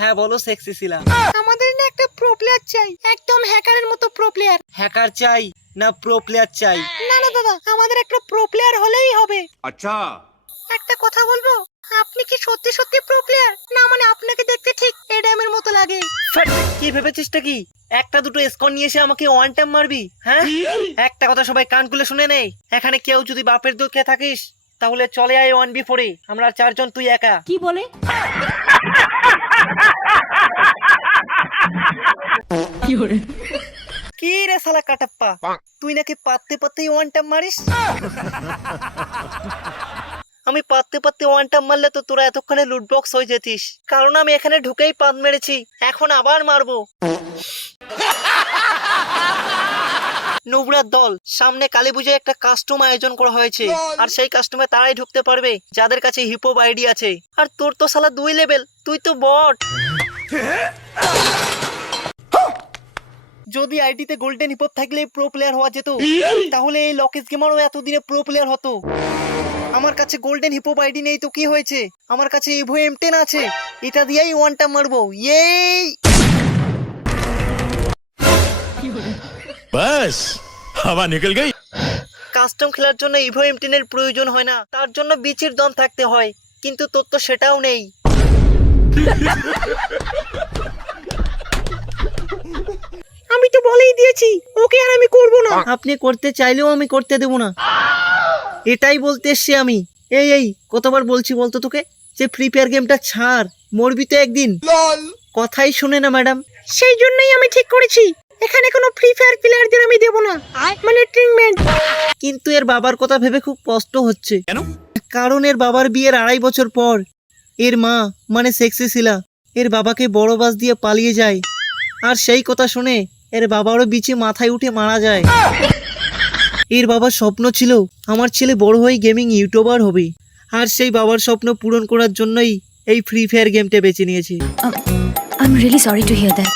হ্যাঁ বলো সেক্সি শিলা। আমাদের না একটা প্রো প্লেয়ার চাই, একদম হ্যাকারের মতো প্রো প্লেয়ার। হ্যাকার চাই না প্রো প্লেয়ার চাই? না না দাদা, আমাদের একটা প্রো প্লেয়ার হলেই হবে। अच्छा একটা কথা বলবো, আপনি কি সত্যি সত্যি প্রো প্লেয়ার? না মানে আপনাকে দেখতে ঠিক এডামের মতো লাগে। ফ্যাট, কি ভেবেছিসটা কি একটা দুটো স্কোর নিয়ে এসে আমাকে ওয়ান টাইম মারবি? হ্যাঁ, একটা কথা সবাই কান খুলে শুনে নেই, এখানে কেউ যদি বাপের দুধ খেয়ে থাকিস তাহলে চলে আয় 1v4 আমরা চারজন, তুই একা। কি বলে? কি রে শালা কাটাপ্পা, তুই নাকি পাততে পাততেই ওয়ান টাইম মারিস? আমি পাততে পাততে ওয়ান টাইম মারলে তো তোরা এতক্ষণে লুট বক্স হয়ে যেতিস, কারণ আমি এখানে ঢুকেই পাত মেরেছি, এখন আবার মারবো। নোবরার দল, সামনে কালী পুজোয় একটা কাস্টম আয়োজন করা হয়েছে, আর সেই কাস্টমে তারাই ঢুকতে পারবে যাদের কাছে হিপহপ আইডি আছে। আর তোর তো শালা 2 লেভেল, তুই তো বট। যদি আইডিতে গোল্ডেন হিপহপ থাকলে প্রো প্লেয়ার হওয়া যেত, তাহলে এই লকেশ গেমারও এতদিনে প্রো প্লেয়ার হতো। আমার কাছে গোল্ডেন হিপহপ আইডি নেই তো কি হয়েছে, আমার কাছে ইভো M10 আছে, এটা দিয়েই ওয়ানটা মারবো। এই बस हवा निकल गई। কাস্টম খেলার জন্য ইভো M10 এর প্রয়োজন হয় না, তার জন্য বিচির দম থাকতে হয়, কিন্তু তোর তো সেটাও নেই। আমি তো বলেই দিয়েছি ওকে আর আমি করব না। আপনি করতে চাইলেও আমি করতে দেব না, এটাই বলতে এসছি আমি। এই কতবার বলছি বলতো তোকে যে ফ্রি ফায়ার গেমটা ছাড়, মরবি তো একদিন। কথাই শুনে না ম্যাডাম। সেই জন্যই আমি ঠিক করেছি এখানে কোনো ফ্রি ফায়ার প্লেয়ারদের আমি দেব না, মানে ট্রিটমেন্ট। কিন্তু এর বাবার কথা ভেবে খুব কষ্ট হচ্ছে, কেন? কারণ এর বাবার বিয়ের 2.5 বছর পর এর মা মানে সেক্সি শিলা এর বাবাকে বড় বাস দিয়ে পালিয়ে যায়, আর সেই কথা শুনে এর বাবারও বিচে মাথায় উঠে মারা যায়। এর বাবার স্বপ্ন ছিল আমার ছেলে বড় হয়ে গেমিং ইউটিউবার হবে, আর সেই বাবার স্বপ্ন পূরণ করার জন্যই এই ফ্রি ফায়ার গেমটা বেছে নিয়েছে। I'm really sorry to hear that.